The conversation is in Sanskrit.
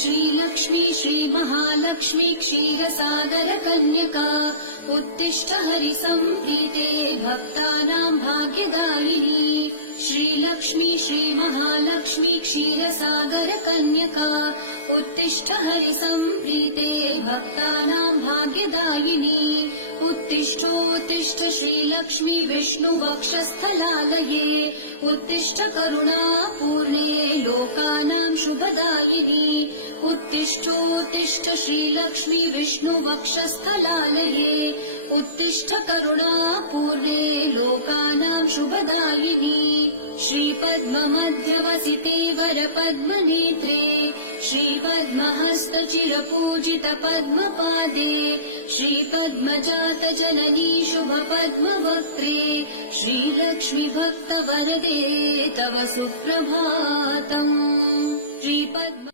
श्रीलक्ष्मी श्रीमहालक्ष्मी क्षीरसागरकन्यका उत्तिष्ठ हरिसम्प्रीते भक्तानां भाग्यदायिनी श्रीलक्ष्मी श्रीमहालक्ष्मी क्षीरसागरकन्यका उत्तिष्ठ हरिसम्प्रीते भक्तानां भाग्यदायिनी उत्तिष्ठोत्तिष्ठ श्रीलक्ष्मी विष्णुवक्षस्थलालये उत्तिष्ठ करुणापूर्णे लोकानां शुभदायिनी उत्तिष्ठोत्तिष्ठ श्रीलक्ष्मी विष्णुवक्षस्थलालये उत्तिष्ठ करुणापूर्णे लोकानां शुभदायिनी श्रीपद्ममध्यवसिते वरपद्मनेत्रे श्रीपद्महस्तचिरपूजित पद्मपादे श्रीपद्मजातजननी शुभपद्मवक्त्रे श्रीलक्ष्मी भक्तवरदे तव सुप्रभातम्। श्रीपद्म